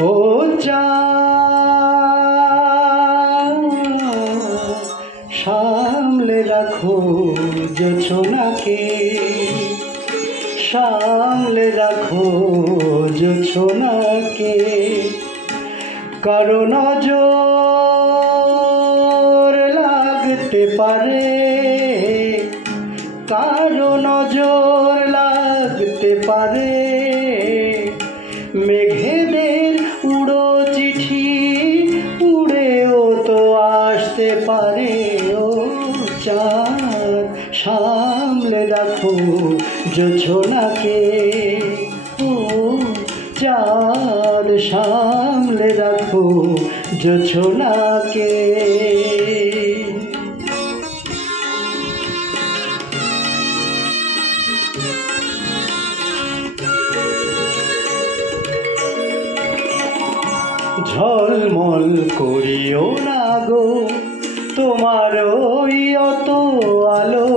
ও চাঁদ সামলে রাখো জোছনাকে, সামলে রাখো জোছনাকে, কারো নজর লাগতে পারে, কারো নজর লাগতে পারে। মেঘেদের উড়ো চিঠি উড়েও তো আসতে পারে। ও চাঁদ সামলে রাখো জোছনাকে, ও চাঁদ সামলে রাখো জোছনাকে। ঝলমল করিও না গো তোমার ওই অত আলো,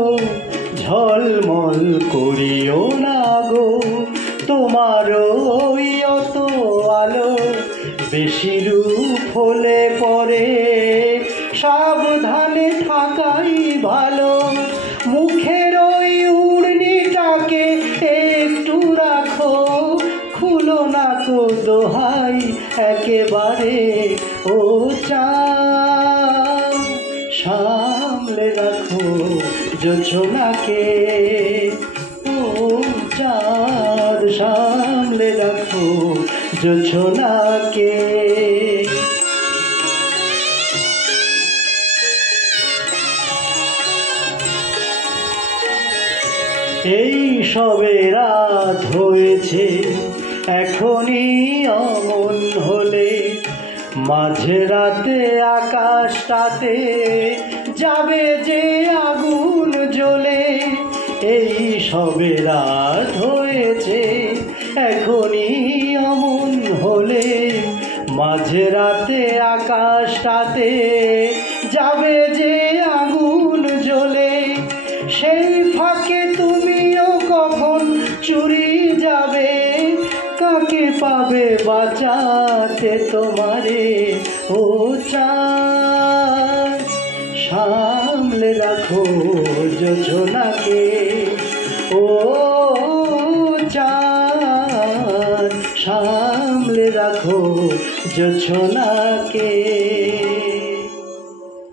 ঝলমল করিও না গো তোমার ওই অত আলো। বেশি রূপ হলে পরে সাবধানে থাকাই ভালো। মুখের ওই উড়নিটাকে একটু রাখো, খুলো না তো দোহাই একেবারে। ও চাঁদ সামলে রাখো জোছনাকে, ও চাঁদ সামলে রাখো জোছনাকে। এই সবে রাত হয়েছে, এখনই অমন হলে মাঝরাতে আকাশটাতে যাবে যে আগুন জ্বলে। এই সবে রাত হয়েছে, এখনই অমন হলে মাঝরাতে আকাশটাতে যাবে যে আগুন জ্বলে। সেই ফাঁকে তুমিও কখন চুরি যাবে, কাকে পাবে বাঁচাতে তোমারে। ও চাঁদ সামলে রাখো জোছনাকে, ও চাঁদ সামলে রাখো জোছনাকে।